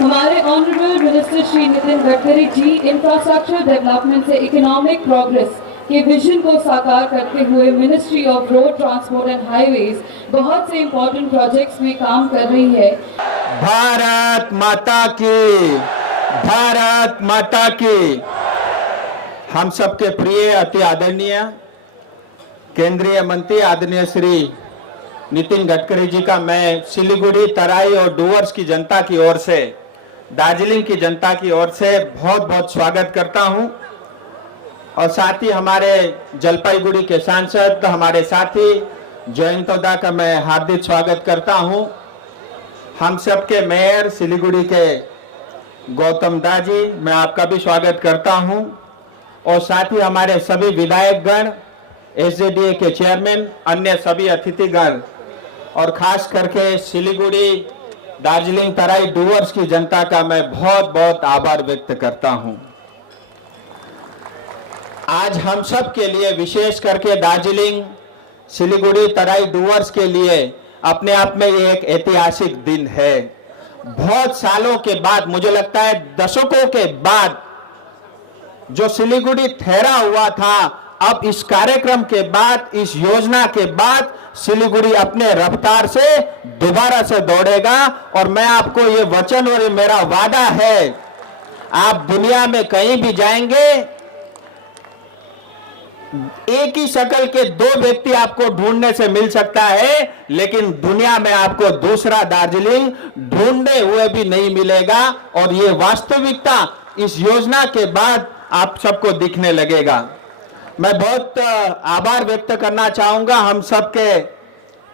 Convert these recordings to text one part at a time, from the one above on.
हमारे honourable minister Shri Nitin Gadkari जी infrastructure development से economic progress के विजन को साकार करते हुए ministry of road transport and highways बहुत से इंपॉर्टेंट प्रोजेक्ट्स में काम कर रही है। भारत माता की, भारत माता की। हम सबके प्रिय अति आदरणीय केंद्रीय मंत्री आदरणीय श्री नितिन गडकरी जी का मैं सिलीगुड़ी, तराई और डूवर्स की जनता की ओर से, दार्जिलिंग की जनता की ओर से बहुत बहुत स्वागत करता हूं। और साथ ही हमारे जलपाईगुड़ी के सांसद हमारे साथी जयंतोदा का मैं हार्दिक स्वागत करता हूं। हम सबके मेयर सिलीगुड़ी के गौतम दा जी, मैं आपका भी स्वागत करता हूं। और साथ ही हमारे सभी विधायकगण, एसजेडीए के चेयरमैन, अन्य सभी अतिथिगण और खास करके सिलीगुड़ी, दार्जिलिंग, तराई, डूवर्स की जनता का मैं बहुत बहुत आभार व्यक्त करता हूं। आज हम सब के लिए, विशेष करके दार्जिलिंग, सिलीगुड़ी, तराई, डूवर्स के लिए अपने आप में ये एक ऐतिहासिक दिन है। बहुत सालों के बाद, मुझे लगता है दशकों के बाद, जो सिलीगुड़ी ठहरा हुआ था, अब इस कार्यक्रम के बाद, इस योजना के बाद सिलीगुड़ी अपने रफ्तार से दोबारा से दौड़ेगा। और मैं आपको ये वचन और ये मेरा वादा है, आप दुनिया में कहीं भी जाएंगे, एक ही शक्ल के दो व्यक्ति आपको ढूंढने से मिल सकता है, लेकिन दुनिया में आपको दूसरा दार्जिलिंग ढूंढने हुए भी नहीं मिलेगा। और ये वास्तविकता इस योजना के बाद आप सबको दिखने लगेगा। मैं बहुत आभार व्यक्त करना चाहूंगा हम सबके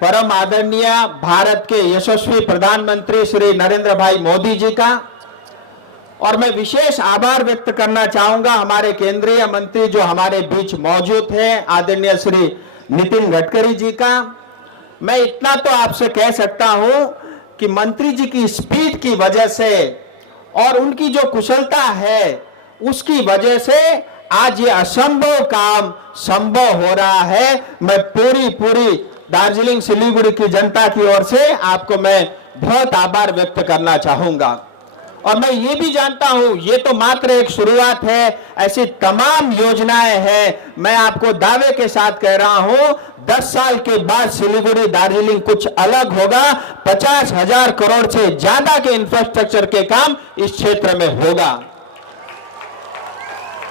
परम आदरणीय भारत के यशस्वी प्रधानमंत्री श्री नरेंद्र भाई मोदी जी का। और मैं विशेष आभार व्यक्त करना चाहूंगा हमारे केंद्रीय मंत्री जो हमारे बीच मौजूद हैं, आदरणीय श्री नितिन गडकरी जी का। मैं इतना तो आपसे कह सकता हूं कि मंत्री जी की स्पीड की वजह से और उनकी जो कुशलता है उसकी वजह से आज ये असंभव काम संभव हो रहा है। मैं पूरी दार्जिलिंग, सिलीगुड़ी की जनता की ओर से आपको मैं बहुत आभार व्यक्त करना चाहूंगा। और मैं ये भी जानता हूं ये तो मात्र एक शुरुआत है, ऐसी तमाम योजनाएं हैं। मैं आपको दावे के साथ कह रहा हूं 10 साल के बाद सिलीगुड़ी, दार्जिलिंग कुछ अलग होगा। 50,000 करोड़ से ज्यादा के इंफ्रास्ट्रक्चर के काम इस क्षेत्र में होगा।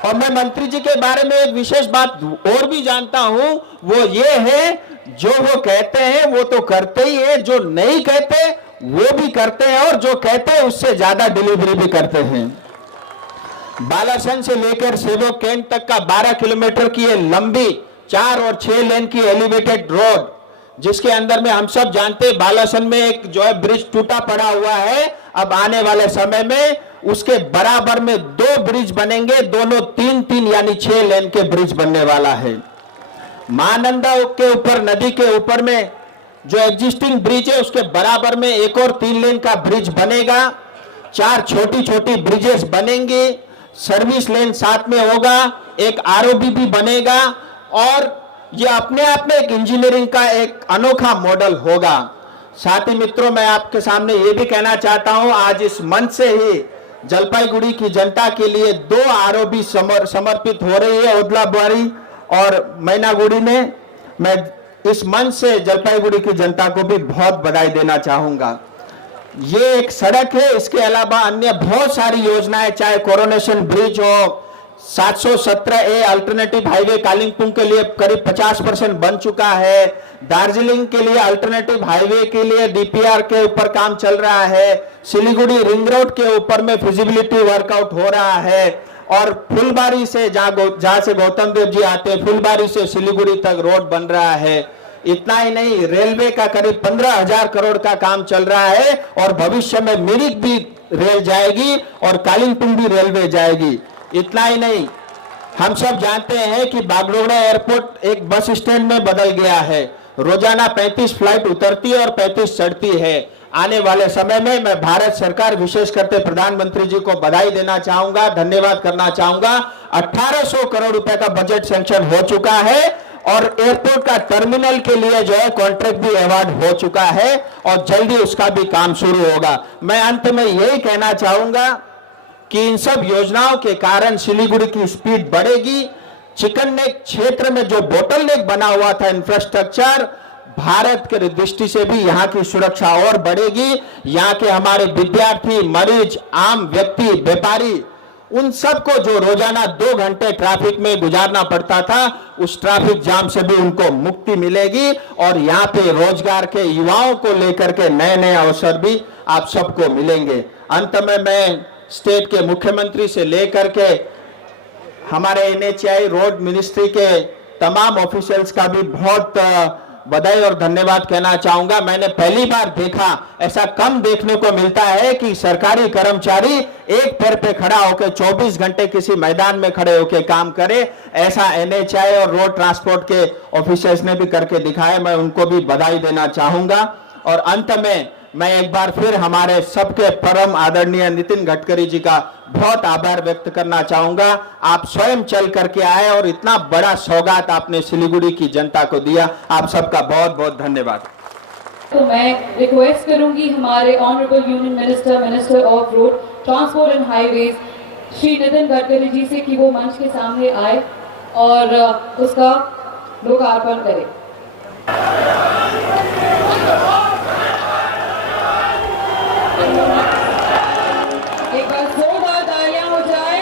और मैं मंत्री जी के बारे में एक विशेष बात और भी जानता हूं, वो ये है जो वो कहते हैं वो तो करते ही है, जो नहीं कहते वो भी करते हैं, और जो कहते हैं उससे ज्यादा डिलीवरी भी करते हैं। बालासन से लेकर सेवक कैंट तक का 12 किलोमीटर की ये लंबी 4 और 6 लेन की एलिवेटेड रोड, जिसके अंदर में हम सब जानते हैं बालासन में एक जो है ब्रिज टूटा पड़ा हुआ है। अब आने वाले समय में उसके बराबर में 2 ब्रिज बनेंगे, दोनों 3-3 यानी 6 लेन के ब्रिज बनने वाला है। महानंदा के ऊपर, नदी के ऊपर में जो एग्जिस्टिंग ब्रिज है उसके बराबर में एक और 3 लेन का ब्रिज बनेगा। 4 छोटी ब्रिजेस बनेंगे, सर्विस लेन साथ में होगा, एक आरओबी भी बनेगा। और ये अपने आप में एक इंजीनियरिंग का एक अनोखा मॉडल होगा। साथ ही मित्रों, मैं आपके सामने ये भी कहना चाहता हूं, आज इस मंच से ही जलपाईगुड़ी की जनता के लिए 2 आरओबी समर्पित हो रही है, ओदलाबाड़ी और मैनागुड़ी में। मैं इस मंच से जलपाईगुड़ी की जनता को भी बहुत बधाई देना चाहूंगा। ये एक सड़क है, इसके अलावा अन्य बहुत सारी योजनाएं, चाहे कोरोनेशन ब्रिज हो, 717A अल्टरनेटिव हाईवे कालिंपोंग के लिए करीब 50% बन चुका है। दार्जिलिंग के लिए अल्टरनेटिव हाईवे के लिए डीपीआर के ऊपर काम चल रहा है। सिलीगुड़ी रिंग रोड के ऊपर में फिजिबिलिटी वर्कआउट हो रहा है। और फुलबारी से जहां से गौतम देव जी आते हैं, फुलबारी से सिलीगुड़ी तक रोड बन रहा है। इतना ही नहीं, रेलवे का करीब 15,000 करोड़ का काम चल रहा है। और भविष्य में मिरिक भी रेल जाएगी और कालिंपोंग भी रेलवे जाएगी। इतना ही नहीं, हम सब जानते हैं कि बागडोगरा एयरपोर्ट एक बस स्टैंड में बदल गया है। रोजाना 35 फ्लाइट उतरती है और 35 चढ़ती है। आने वाले समय में मैं भारत सरकार, विशेष करके प्रधानमंत्री जी को बधाई देना चाहूंगा, धन्यवाद करना चाहूंगा। 1800 करोड़ रुपए का बजट सैंक्शन हो चुका है और एयरपोर्ट का टर्मिनल के लिए जो है कॉन्ट्रैक्ट भी अवार्ड हो चुका है और जल्दी उसका भी काम शुरू होगा। मैं अंत में यही कहना चाहूंगा कि इन सब योजनाओं के कारण सिलीगुड़ी की स्पीड बढ़ेगी। चिकन नेक क्षेत्र में जो बोटल नेक बना हुआ था इंफ्रास्ट्रक्चर, भारत के दृष्टि से भी यहाँ की सुरक्षा और बढ़ेगी। यहाँ के हमारे विद्यार्थी, मरीज, आम व्यक्ति, व्यापारी, उन सबको जो रोजाना 2 घंटे ट्रैफिक में गुजारना पड़ता था, उस ट्रैफिक जाम से भी उनको मुक्ति मिलेगी और यहाँ पे रोजगार के युवाओं को लेकर के नए नए अवसर भी आप सबको मिलेंगे। अंत में मैं स्टेट के मुख्यमंत्री से लेकर के हमारे NHAI रोड मिनिस्ट्री के तमाम ऑफिशियल्स का भी बहुत बधाई और धन्यवाद कहना चाहूंगा। मैंने पहली बार देखा, ऐसा कम देखने को मिलता है कि सरकारी कर्मचारी एक पैर पे खड़ा होकर 24 घंटे किसी मैदान में खड़े होकर काम करे। ऐसा NHAI और रोड ट्रांसपोर्ट के ऑफिसर्स ने भी करके दिखाया। मैं उनको भी बधाई देना चाहूंगा। और अंत में मैं एक बार फिर हमारे सबके परम आदरणीय नितिन गडकरी जी का बहुत आभार व्यक्त करना चाहूंगा। आप स्वयं चल करके आए और इतना बड़ा सौगात आपने सिलीगुड़ी की जनता को दिया। आप सबका बहुत बहुत धन्यवाद। तो मैं रिक्वेस्ट करूंगी हमारे honourable union minister of road transport and highways Shri Nitin Gadkari ji से कि वो मंच के सामने आए और उसका लोकार्पण करें। एक बार जोरदार तालियां हो जाए।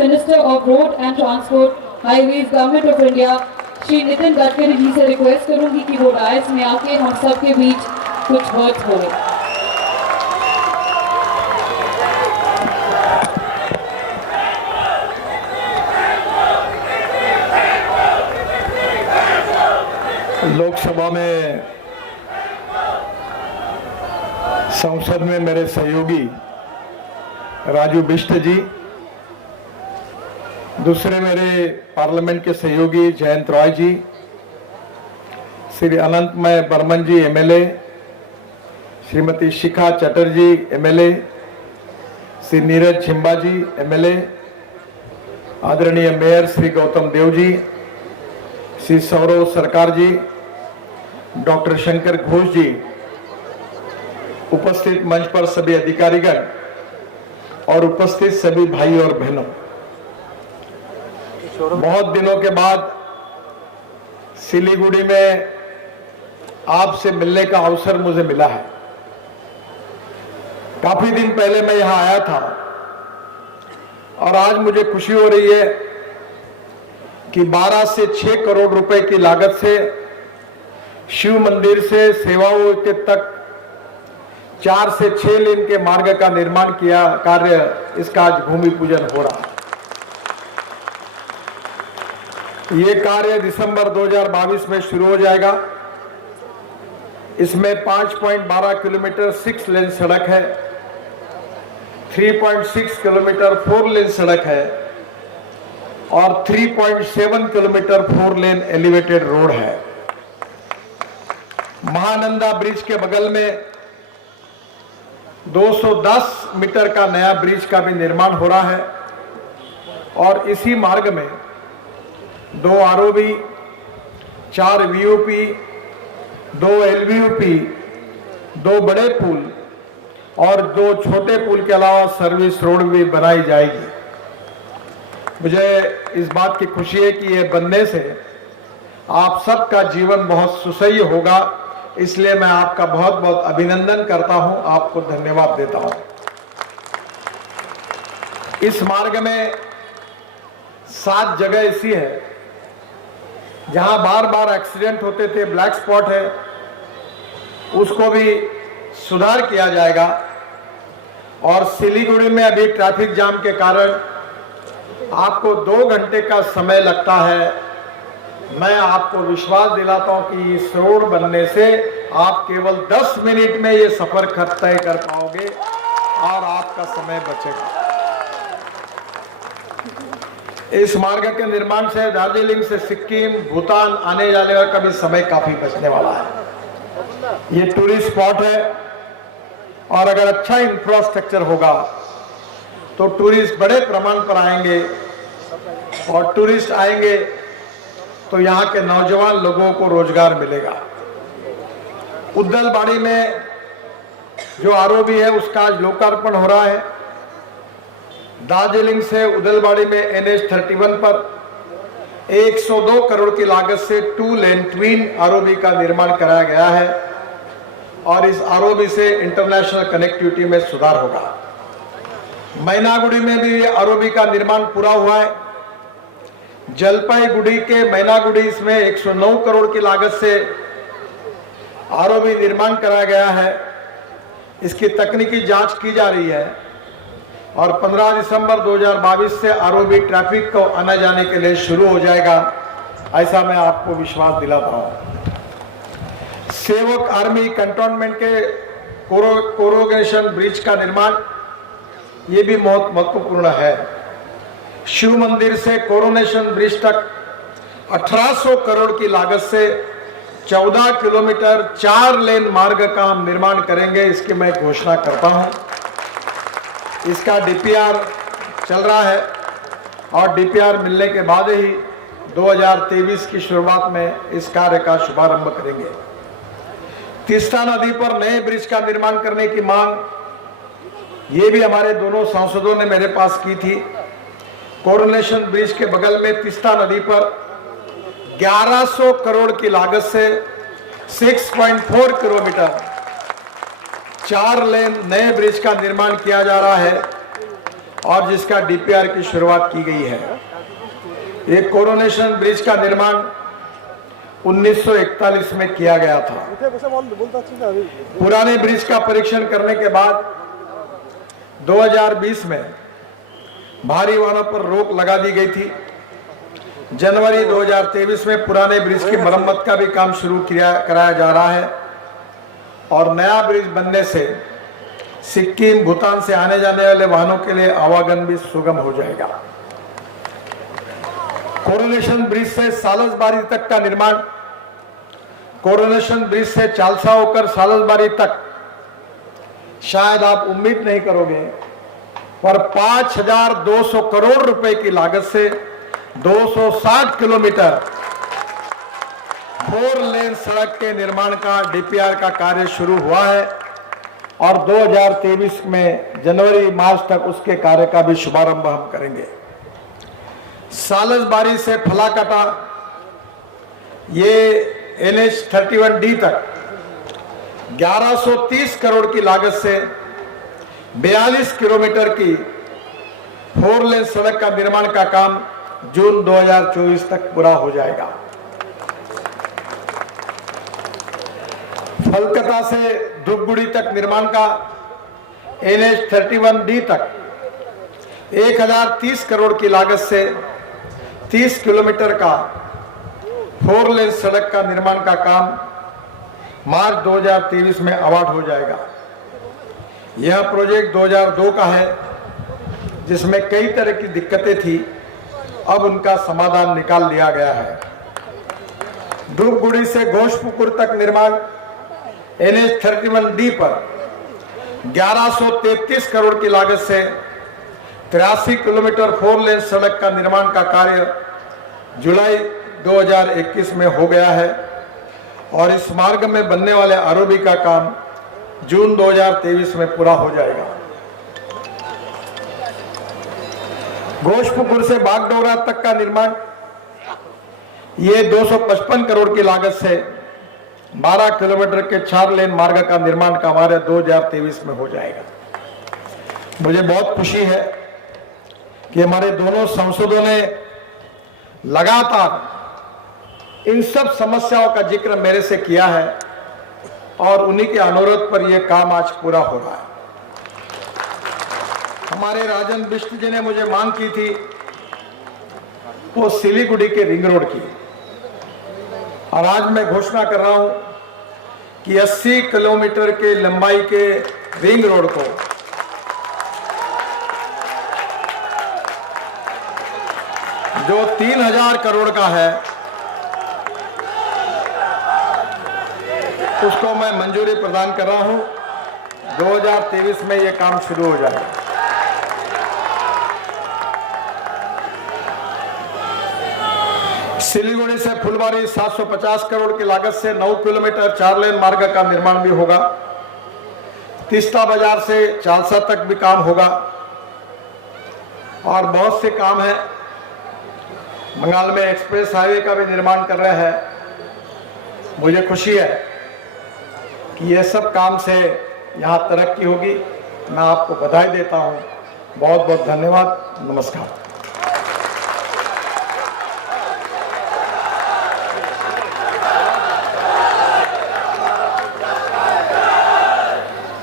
Minister of road and transport highways government of India Shri Nitin Gadkari ji से रिक्वेस्ट करूंगी कि वो डायस में आके हम सब के बीच कुछ वर्ड्स बोले। लोकसभा में संसद में मेरे सहयोगी राजू बिष्ट जी, दूसरे मेरे पार्लियामेंट के सहयोगी जयंत रॉय जी, श्री अनंतमय बर्मन जी MLA, श्रीमती शिखा चटर्जी MLA, श्री नीरज छिंबा जी MLA, आदरणीय मेयर श्री गौतम देव जी, श्री सौरव सरकार जी, डॉक्टर शंकर घोष जी, उपस्थित मंच पर सभी अधिकारीगण और उपस्थित सभी भाई और बहनों, बहुत दिनों के बाद सिलीगुड़ी में आपसे मिलने का अवसर मुझे मिला है। काफी दिन पहले मैं यहां आया था और आज मुझे खुशी हो रही है कि 12 से 6 करोड़ रुपए की लागत से शिव मंदिर से सेवाओं के तक 4 से 6 लेन के मार्ग का निर्माण किया कार्य, इसका आज भूमि पूजन हो रहा है। ये कार्य दिसंबर 2022 में शुरू हो जाएगा। इसमें 5.12 किलोमीटर 6 लेन सड़क है, 3.6 किलोमीटर 4 लेन सड़क है और 3.7 किलोमीटर 4 लेन एलिवेटेड रोड है। महानंदा ब्रिज के बगल में 210 मीटर का नया ब्रिज का भी निर्माण हो रहा है और इसी मार्ग में 2 ROB, 4 VOP, 2 LVOP, 2 बड़े पुल और 2 छोटे पुल के अलावा सर्विस रोड भी बनाई जाएगी। मुझे इस बात की खुशी है कि ये बनने से आप सबका जीवन बहुत सुसह्य होगा, इसलिए मैं आपका बहुत बहुत अभिनंदन करता हूं, आपको धन्यवाद देता हूं। इस मार्ग में 7 जगह ऐसी है जहां बार बार एक्सीडेंट होते थे, ब्लैक स्पॉट है, उसको भी सुधार किया जाएगा। और सिलीगुड़ी में अभी ट्रैफिक जाम के कारण आपको 2 घंटे का समय लगता है। मैं आपको विश्वास दिलाता हूं कि इस रोड बनने से आप केवल 10 मिनट में ये सफर तय कर पाओगे और आपका समय बचेगा। इस मार्ग के निर्माण से दार्जिलिंग से सिक्किम, भूटान आने जाने का भी समय काफी बचने वाला है। ये टूरिस्ट स्पॉट है और अगर अच्छा इंफ्रास्ट्रक्चर होगा तो टूरिस्ट बड़े प्रमाण पर आएंगे और टूरिस्ट आएंगे तो यहाँ के नौजवान लोगों को रोजगार मिलेगा। उद्दलबाड़ी में जो आरओबी है उसका आज लोकार्पण हो रहा है। दार्जिलिंग से उद्दलबाड़ी में NH-31 पर 102 करोड़ की लागत से 2 लेन ट्विन आरओबी का निर्माण कराया गया है और इस आरओबी से इंटरनेशनल कनेक्टिविटी में सुधार होगा। मैनागुड़ी में भी आरओबी का निर्माण पूरा हुआ है। जलपाईगुड़ी के मैनागुड़ी इसमें 109 करोड़ की लागत से आरओबी निर्माण कराया गया है। इसकी तकनीकी जांच की जा रही है और 15 दिसंबर 2022 से आरओबी ट्रैफिक को आने जाने के लिए शुरू हो जाएगा, ऐसा मैं आपको विश्वास दिलाता हूं। सेवक आर्मी कंटोनमेंट के कोरोगेशन ब्रिज का निर्माण ये भी बहुत महत्वपूर्ण है। शिव मंदिर से कोरोनेशन ब्रिज तक 1800 करोड़ की लागत से 14 किलोमीटर 4 लेन मार्ग का हम निर्माण करेंगे, इसकी मैं घोषणा करता हूं। इसका डीपीआर चल रहा है और डीपीआर मिलने के बाद ही 2023 की शुरुआत में इस कार्य का शुभारंभ करेंगे। तीस्ता नदी पर नए ब्रिज का निर्माण करने की मांग ये भी हमारे दोनों सांसदों ने मेरे पास की थी। कोरोनेशन ब्रिज के बगल में तीस्ता नदी पर 1100 करोड़ की लागत से 6.4 किलोमीटर 4 लेन नए ब्रिज का निर्माण किया जा रहा है और जिसका डीपीआर की शुरुआत की गई है। ये कोरोनेशन ब्रिज का निर्माण 1941 में किया गया था। पुराने ब्रिज का परीक्षण करने के बाद 2020 में भारी वाहनों पर रोक लगा दी गई थी। जनवरी 2023 में पुराने ब्रिज की मरम्मत का भी काम शुरू कराया जा रहा है और नया ब्रिज बनने से सिक्किम, भूटान से आने जाने वाले वाहनों के लिए आवागमन भी सुगम हो जाएगा। कोरोनेशन ब्रिज से सालसबारी तक का निर्माण, कोरोनेशन ब्रिज से चालसा होकर सालसबारी तक शायद आप उम्मीद नहीं करोगे पर 5200 करोड़ रुपए की लागत से 260 किलोमीटर 4 लेन सड़क के निर्माण का डीपीआर का कार्य शुरू हुआ है और 2023 में जनवरी मार्च तक उसके कार्य का भी शुभारंभ हम करेंगे। सालसबारी से फलाकटा ये NH-31D तक 1130 करोड़ की लागत से 42 किलोमीटर की 4 लेन सड़क का निर्माण का काम जून 2024 तक पूरा हो जाएगा। फलकता से धूपगुड़ी तक निर्माण का NH-31D तक 1030 करोड़ की लागत से 30 किलोमीटर का 4 लेन सड़क का निर्माण का काम मार्च 2023 में अवार्ड हो जाएगा। यह प्रोजेक्ट 2002 का है जिसमें कई तरह की दिक्कतें थी, अब उनका समाधान निकाल लिया गया है। धूपगुड़ी से घोषपुकुर तक निर्माण NH-31D पर 1133 करोड़ की लागत से 83 किलोमीटर 4 लेन सड़क का निर्माण का कार्य जुलाई 2021 में हो गया है और इस मार्ग में बनने वाले आरओबी का काम जून 2023 में पूरा हो जाएगा। घोषपुकुर से बागडोगरा तक का निर्माण ये 255 करोड़ की लागत से 12 किलोमीटर के 4 लेन मार्ग का निर्माण का कार्य 2023 में हो जाएगा। मुझे बहुत खुशी है कि हमारे दोनों सांसदों ने लगातार इन सब समस्याओं का जिक्र मेरे से किया है और उन्हीं के अनुरोध पर यह काम आज पूरा हो रहा है। हमारे राजन बिष्ट जी ने मुझे मांग की थी वो सिलीगुड़ी के रिंग रोड की, और आज मैं घोषणा कर रहा हूं कि 80 किलोमीटर के लंबाई के रिंग रोड को जो 3000 करोड़ का है उसको मैं मंजूरी प्रदान कर रहा हूं। 2023 में ये काम शुरू हो जाएगा। सिलीगुड़ी से फुलबारी 750 करोड़ की लागत से 9 किलोमीटर 4 लेन मार्ग का निर्माण भी होगा। तीस्ता बाजार से चालसा तक भी काम होगा और बहुत से काम है। बंगाल में एक्सप्रेस हाईवे का भी निर्माण कर रहे हैं। मुझे खुशी है कि ये सब काम से यहाँ तरक्की होगी। मैं आपको बधाई देता हूँ। बहुत बहुत धन्यवाद। नमस्कार।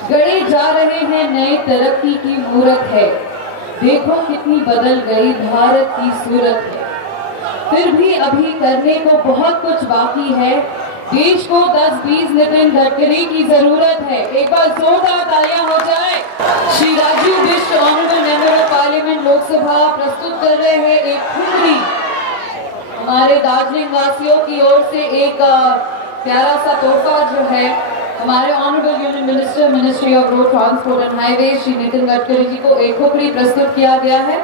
गढ़े जा रहे हैं नए तरक्की की मूरत है। देखो कितनी बदल गई भारत की सूरत है। फिर भी अभी करने को बहुत कुछ बाकी है। देश को 10-20 नितिन गडकरी की जरूरत है। एक बार जोरदार तालियां हो जाए। Shri Rajiv Bisht honourable member of parliament Lok Sabha प्रस्तुत कर रहे हैं एक ठुमरी हमारे दार्जिलिंग वासियों की ओर से। एक प्यारा सा तोहफा जो है हमारे honourable union minister ministry of road transport and highway Shri Nitin Gadkari ji को एक ठुमरी प्रस्तुत किया गया है।